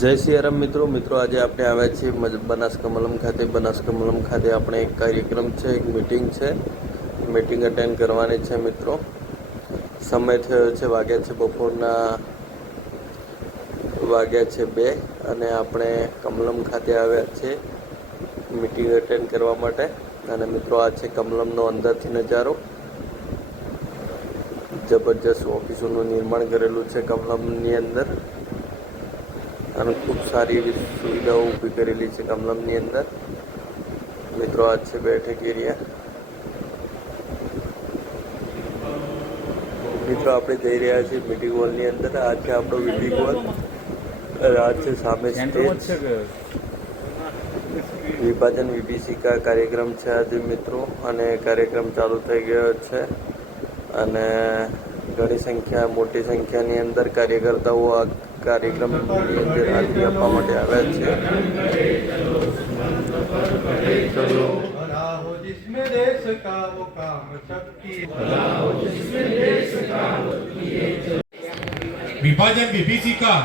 જય સિયારામ મિત્રો આજે આપણે આવ્યા છીએ બનાસકમલમ ખાતે આપણે એક કાર્યક્રમ છે, એક મીટિંગ છે. મીટિંગ અટેન્ડ કરવાની છે મિત્રો. સમય થયો છે, વાગ્યા છે 2 અને આપણે કમલમ ખાતે આવ્યા છીએ મીટિંગ અટેન્ડ કરવા માટે. અને મિત્રો આ છે કમલમનો અંદરથી નજારો. જબરજસ્ત ઓફિસોનું નિર્માણ કરેલું છે કમલમની અંદર અને ખૂબ સારી એવી સુવિધાઓ ઊભી કરેલી છે કમલમની અંદર. મિત્રો આ છે બેઠક એરિયા. મિત્રો આપણે જઈ રહ્યા છીએ મીટિંગ હોલની અંદર. આ છે આપણો મીટિંગ હોલ. આ છે સામે સ્ટેજ. વિભાજન વિભીષિકા કાર્યક્રમ છે આજે મિત્રો, અને કાર્યક્રમ ચાલુ થઈ ગયો છે અને મોટી સંખ્યાની અંદર કાર્યકર્તાઓ આ કાર્યક્રમની અંદર હાજરી આપવા માટે આવ્યા છે. વિભાજન વિભીષિકા.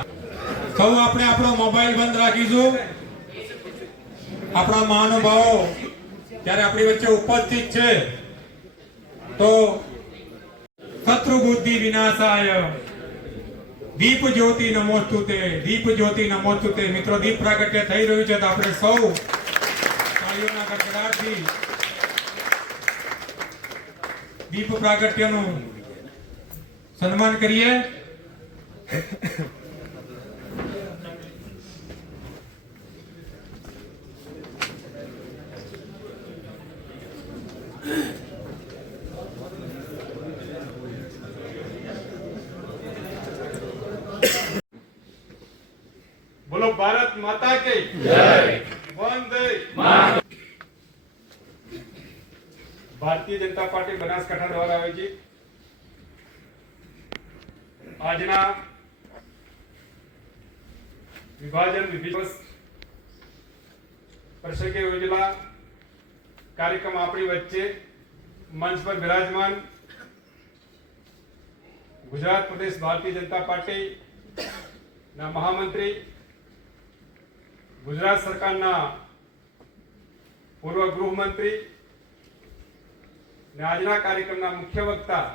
સૌ આપણે આપણો મોબાઈલ બંધ રાખીશું. આપણા મહાનુભાવો ત્યારે આપણી વચ્ચે ઉપસ્થિત છે તો શત્રુ બુદ્ધિ વિનાશાય દીપ જ્યોતિ નમોસ્તુતે, દીપ જ્યોતિ નમોસ્તુતે. મિત્રો દીપ પ્રાગટ્ય થઈ રહ્યું છે તો આપણે સૌ તાળીઓના ગડગડાટથી દીપ પ્રાગટ્યનું સન્માન કરીએ. બોલો ભારત માતા કી જય. વંદે માતરમ. ભારતીય જનતા પાર્ટી બનાસકાંઠા દ્વારા આયોજિત આજના વિભાજન વિભીષિકા પ્રસંગે યોજેલા કાર્યક્રમ આપણી વચ્ચે મંચ પર બિરાજમાન ગુજરાત પ્રદેશ ભારતીય જનતા પાર્ટી ના મહામંત્રી, ગુજરાત સરકારના પૂર્વ ગૃહમંત્રી ને આજના કાર્યક્રમના મુખ્ય વક્તા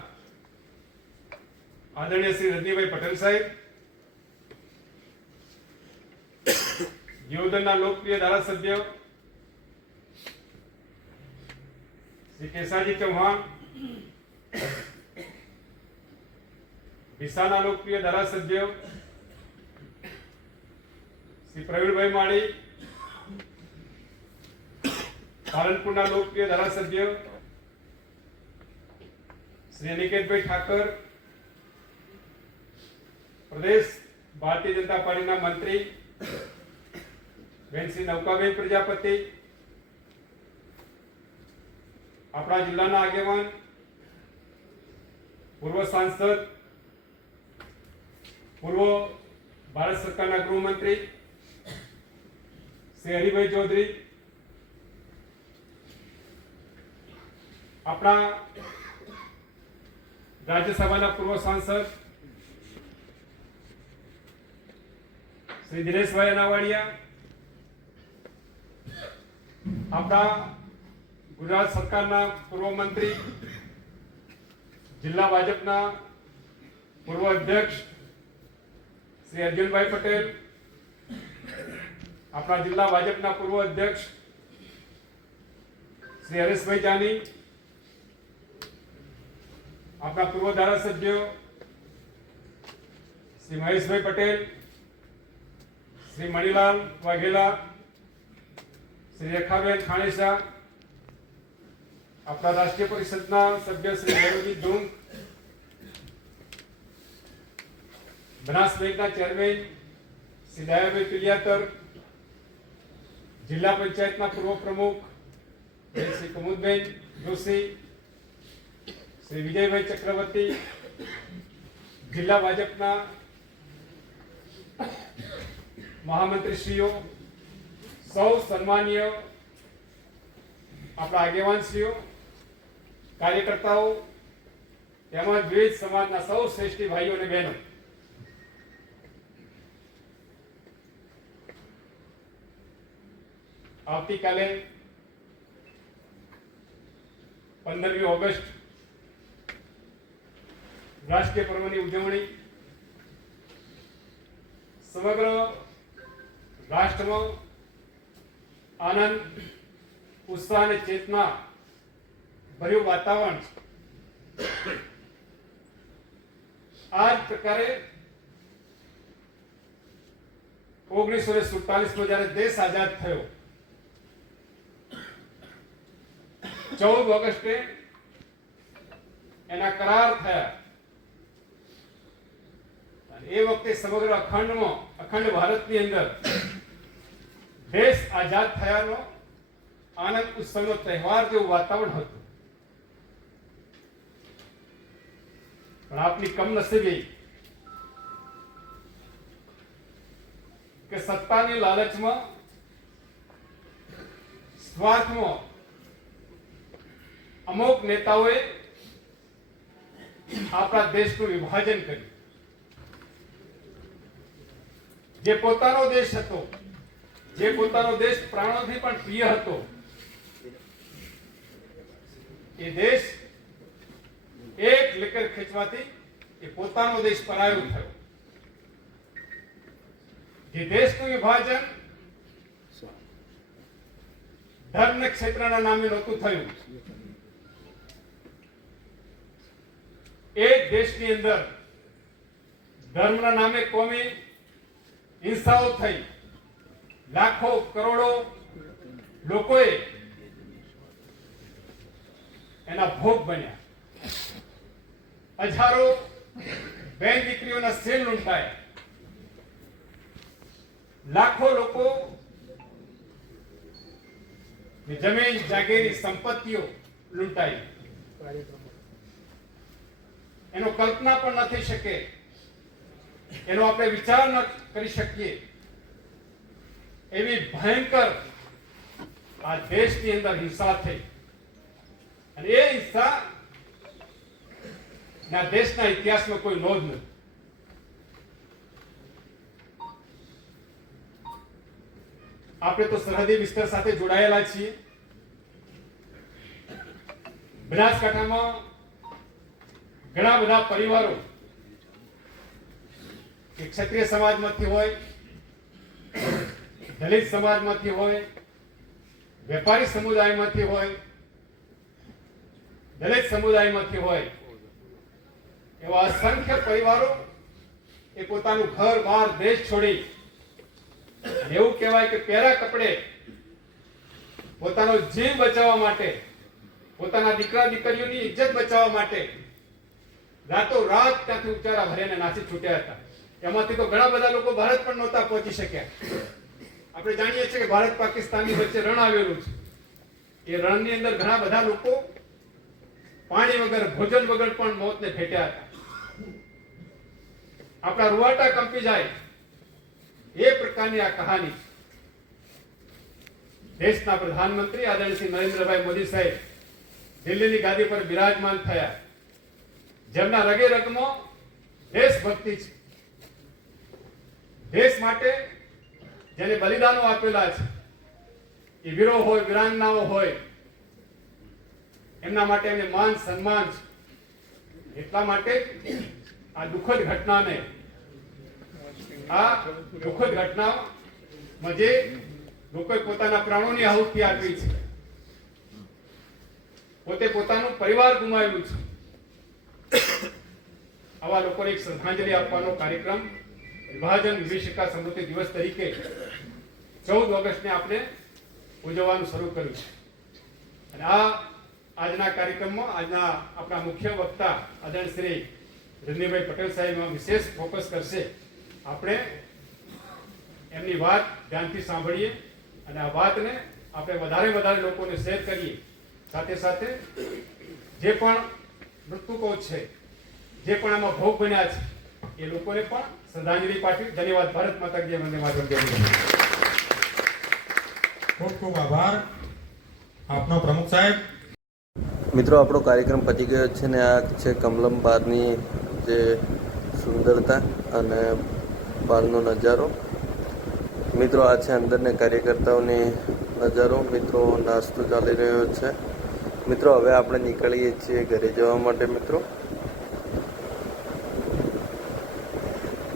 આદરણીય શ્રી રજનીભાઈ પટેલ સાહેબ, દિયોદરના લોકપ્રિય ધારાસભ્ય શ્રી કેસાજી ચૌહાણ, ડીસાના લોકપ્રિય ધારાસભ્ય શ્રી પ્રવીણભાઈ માળી, પાલનપુરના લોકપ્રિય ધારાસભ્ય શ્રી અનિકેતભાઈ ઠાકર, પ્રદેશ ભારતીય જનતા પાર્ટીના મંત્રી બેન શ્રી નૌકાબેન પ્રજાપતિ, આપણા જિલ્લાના આગેવાન પૂર્વ સાંસદ, પૂર્વ ભારત સરકારના ગૃહમંત્રી શ્રી હરિભાઈ ચૌધરી, આપણા રાજ્યસભાના પૂર્વ સાંસદ શ્રી દિનેશભાઈ અનાવાડિયા, આપણા ગુજરાત સરકારના પૂર્વ મંત્રી, જિલ્લા ભાજપના પૂર્વ અધ્યક્ષ શ્રી અર્જુનભાઈ પટેલ, આપણા જિલ્લા ભાજપના પૂર્વ અધ્યક્ષ શ્રી હરેશભાઈ જાની, આપણા પૂર્વ ધારાસભ્યો શ્રી મહેશભાઈ પટેલ, શ્રી મણિલાલ વાઘેલા, શ્રી રેખાબેન ખાણેસા, આપણા રાષ્ટ્રીય પરિષદના સભ્ય શ્રી દેવજી ધૂંગ, બનાસ બેંકના ચેરમેન શ્રી દયાભાઈ પિલિયાતર, જિલ્લા પંચાયતના પૂર્વ પ્રમુખ શ્રી કુમુદબેન જોશી, શ્રી વિજયભાઈ ચક્રવર્તી, જિલ્લા ભાજપના મહામંત્રીશ્રીઓ, સૌ સન્માનીય આપણા આગેવાનશ્રીઓ, કાર્યકર્તાઓ તેમજ વિવિધ સમાજના સૌ શ્રેષ્ઠી ભાઈઓ અને બહેનો, આવતીકાલે 15મી ઓગસ્ટ રાષ્ટ્રીય પર્વની ઉજવણી સમગ્ર રાષ્ટ્રમાં આનંદ, ઉત્સાહ અને ચેતના ભર્યું વાતાવરણ છે. આ જ પ્રકારે 1947 જ્યારે દેશ આઝાદ થયો, 14 ઓગસ્ટે એના કરાર થયા. એ વખતે સમગ્ર અખંડ ભારતની અંદર દેશ આઝાદ થયાનો આનંદ ઉત્સવનો તહેવાર જેવું વાતાવરણ હતું. પણ આપની કમનસીબી કે સત્તાની લાલચમાં, સ્વાર્થમાં અમુક નેતાઓએ આપણા દેશનું વિભાજન કર્યું. જે પોતાનો દેશ હતો, જે પોતાનો દેશ પ્રાણોથી પણ પ્રિય હતો, એ દેશ એક લીકર ખેંચવાથી એ પોતાનો દેશ પરાયો થયો. જે દેશનું વિભાજન ધર્મ ક્ષેત્રના નામે નહોતું થયું, એ દેશની અંદર ધર્મના નામે કોમી હિંસાઓ થઈ, લાખો કરોડો લોકોએ એના ભોગ બન્યા. હજારો બેન દીકરીઓના સેલ લૂંટાયા, લાખો લોકો જમીન જાગીરની સંપત્તિઓ લૂંટાઈ. એનો કલ્પના પણ ન થઈ શકે, એનો આપણે વિચાર ન કરી શકીએ એવી ભયંકર આ દેશની અંદર હિંસા થઈ. અને એ હિંસા ના દેશના ઇતિહાસમાં કોઈ નોંધ નથી. આપણે તો સરહદી વિસ્તાર સાથે જોડાયેલા છીએ. બનાસકાંઠામાં ઘણા બધા પરિવારો ક્ષત્રિય સમાજમાંથી હોય, દલિત સમાજમાંથી હોય, વેપારી સમુદાયમાંથી હોય, દલિત સમુદાયમાંથી હોય, એવા અસંખ્ય પરિવારો એ પોતાનું ઘર બહાર દેશ છોડી એવું કહેવાય કે પહેરા કપડે પોતાનો જીવ બચાવવા માટે, પોતાના દીકરા દીકરીઓની ઇજ્જત બચાવવા માટે રાતો રાત ત્યાંથી ઉચારા ભરીને નાસી છૂટ્યા હતા. એમાંથી તો ઘણા બધા લોકો ભારત પણ નહોતા પહોંચી શક્યા. આપણે જાણીએ છીએ કે ભારત પાકિસ્તાનની વચ્ચે રણ આવેલું છે. એ રણની અંદર ઘણા બધા લોકો પાણી વગર, ભોજન વગર પણ મોતને ભેટ્યા હતા. આપણા રૂવાટા કંપી જાય એ પ્રકારની આ કહાની. દેશના પ્રધાનમંત્રી આદરણીય શ્રી નરેન્દ્રભાઈ મોદી સાહેબ દિલ્હીની ગાદી પર બિરાજમાન થયા. જેમના રગે રગમાં દેશભક્તિ છે. દેશ માટે જેને બલિદાનો આપેલા છે, એ વીરો હોય, વીરાંગનાઓ હોય, એમના માટે એમને માન સન્માન છે. એટલા માટે આ દુઃખદ ઘટનામાં જે લોકોએ પોતાના પ્રાણોની આહુતિ આપી છે, પોતે પોતાનું પરિવાર ગુમાવ્યું છે, આવા લોકોને એક શ્રદ્ધાંજલિ આપવાનો કાર્યક્રમ વિભાજન વિભીષિકા સ્મૃતિ દિવસ તરીકે 14 ઓગસ્ટને આપણે ઉજવવાનું શરૂ કર્યું છે. અને આજના કાર્યક્રમમાં આજના આપણા મુખ્ય વક્તા આદરણીય શ્રી રજનીભાઈ પટેલ સાહેબ વિશેષ ફોકસ કરશે. આપણે એમની વાત ધ્યાનથી સાંભળીએ અને આ વાતને આપણે વધારે લોકોને શેર કરીએ. સાથે સાથે જે પણ મૃતકો છે, જે પણ આમાં ભોગ બન્યા છે, એ લોકોને પણ શ્રદ્ધાંજલિ પાઠવી. ધન્યવાદ. ભારત માતા કી જય. વંદે માતરમ. ખૂબ ખૂબ આભાર આપનો પ્રમુખ સાહેબ. મિત્રો, આપણો કાર્યક્રમ પતી ગયો છે ને આ છે કમલમ બહારની જે સુંદરતા અને બહારનો નજારો. મિત્રો, આ છે અંદરના કાર્યકર્તાઓની નજારો મિત્રો, નાસ્તો ચાલી રહ્યો છે મિત્રો. હવે આપણે નીકળીએ છીએ ઘરે જવા માટે મિત્રો.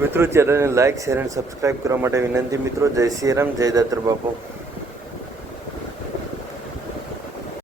મિત્રો ચેનલને લાઈક, શેર અને સબસ્ક્રાઈબ કરવા માટે વિનંતી મિત્રો. જય શ્રી રામ, જય દાતર બાપુ.